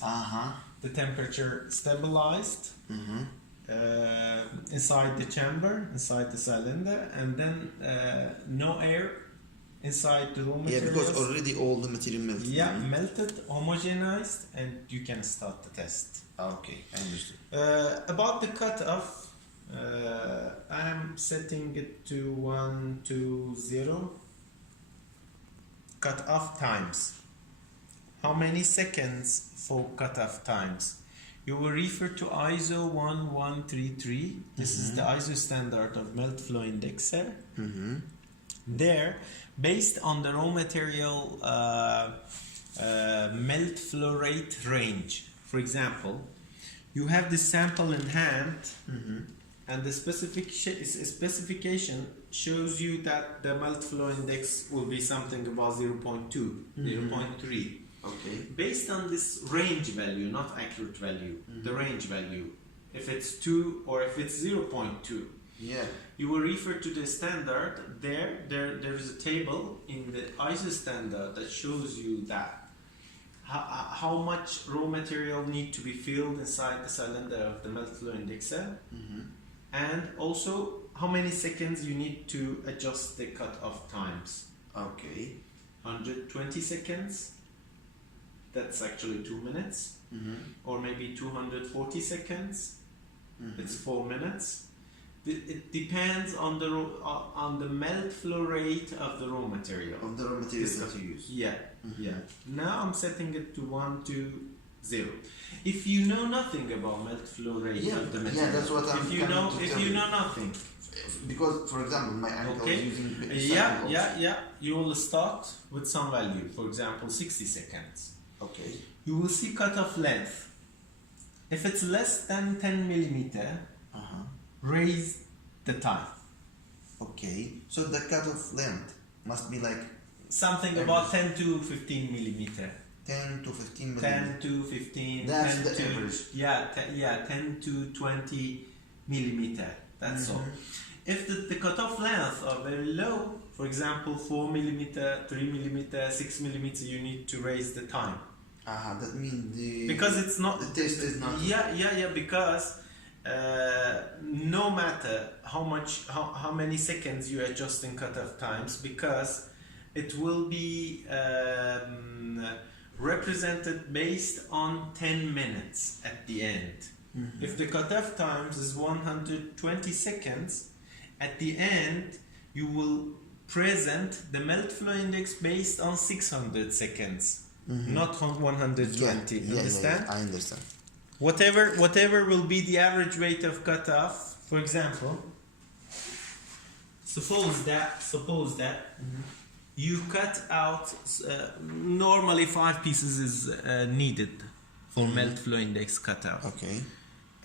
the temperature stabilized inside the chamber, inside the cylinder, and then no air inside the raw materials. Yeah, because already all the material melted. Yeah, melted, homogenized, and you can start the test. Okay, I understood. About the cutoff, I'm setting it to 120 cutoff times. How many seconds for cutoff times? You will refer to ISO 1133. This is the ISO standard of melt flow indexer. There, based on the raw material melt flow rate range. For example, you have the sample in hand, and the specification shows you that the melt flow index will be something about 0.2, 0.3. Okay. Based on this range value, not accurate value, the range value, if it's 2 or if it's 0.2, you will refer to the standard. There is a table in the ISO standard that shows you that how much raw material need to be filled inside the cylinder of the melt flow indexer, and also how many seconds you need to adjust the cut-off times. Okay. 120 seconds. That's actually 2 minutes, or maybe 240 seconds. It's 4 minutes. It depends on the melt flow rate of the raw material. Of the raw materials that you use. Yeah, Now I'm setting it to 120. If you know nothing about melt flow rate of the material, that's what I'm if you know nothing. Because, for example, my uncle is using you will start with some value. For example, 60 seconds. Okay. You will see cutoff length. If it's less than 10 millimeter, raise the time. Okay. So the cutoff length must be like something about 10 to 15 millimeter. 10 to 15 millimeter. 10 to 15. That's 10 the to, average. 10 to 20 millimeter. That's all. If the cutoff length are very low, for example, 4 millimeter, 3 millimeter, 6 millimeter, you need to raise the time. That means because it's not the test is not. Because no matter how many seconds you adjust in cutoff times, because it will be represented based on 10 minutes at the end. If the cutoff times is 120 seconds, at the end you will present the melt flow index based on 600 seconds, not 120. Understand? I understand. Whatever will be the average rate of cutoff. For example, suppose that you cut out normally 5 pieces is needed for melt flow index cutoff. Okay.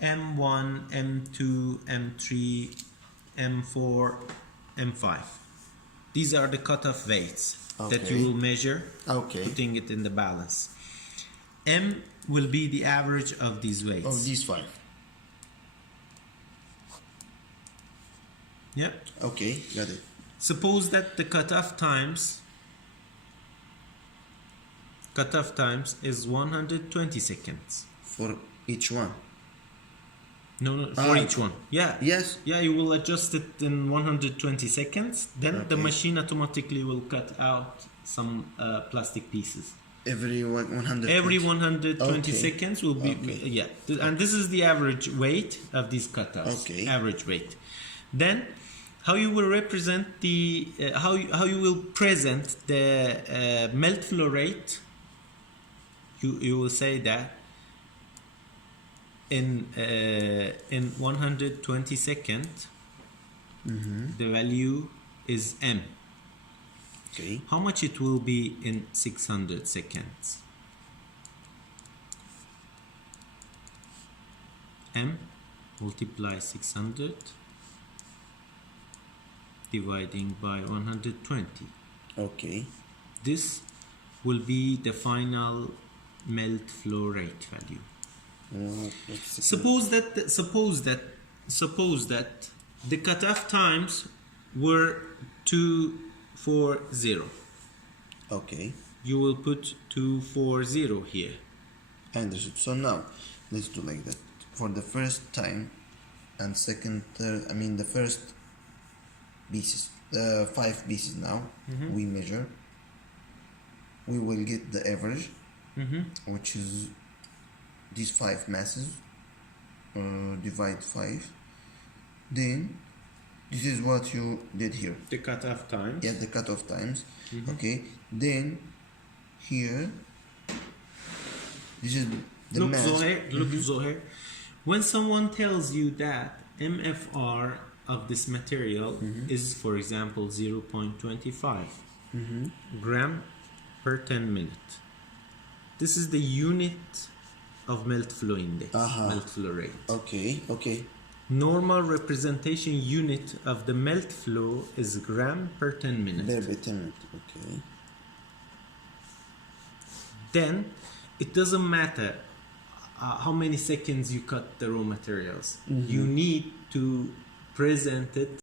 M1, M2, M3, M4, M5. These are the cutoff weights that you will measure, putting it in the balance. M will be the average of these weights. Of these 5. Yep. Okay, got it. Suppose that the cutoff times is 120 seconds. For each one? No, for each one. Yeah. Yes. Yeah, you will adjust it in 120 seconds. Then the machine automatically will cut out some plastic pieces. Every 120. Every 120 seconds will be and this is the average weight of these cutoffs. Okay. Average weight. Then, how you will represent the how you will present the melt flow rate? You will say that in 120 seconds, the value is M. Okay. How much it will be in 600 seconds? M multiply 600 dividing by 120. Okay. This will be the final melt flow rate value. Suppose that the cutoff times were 240. Okay. You will put 240 here. Understood. So now let's do like that. For the first time and second, third, I mean the first pieces, 5 pieces now, we measure. We will get the average, which is these 5 masses, divide 5. Then this is what you did here. The cutoff times. Yeah, the cutoff times. Okay. Then here, this is the Look, mass. Zohair. When someone tells you that MFR of this material is, for example, 0.25 gram per 10 minutes, this is the unit of melt flow index, melt flow rate. Okay, okay. Normal representation unit of the melt flow is gram per 10 minutes. Per 10 minutes, okay. Then it doesn't matter how many seconds you cut the raw materials. You need to present it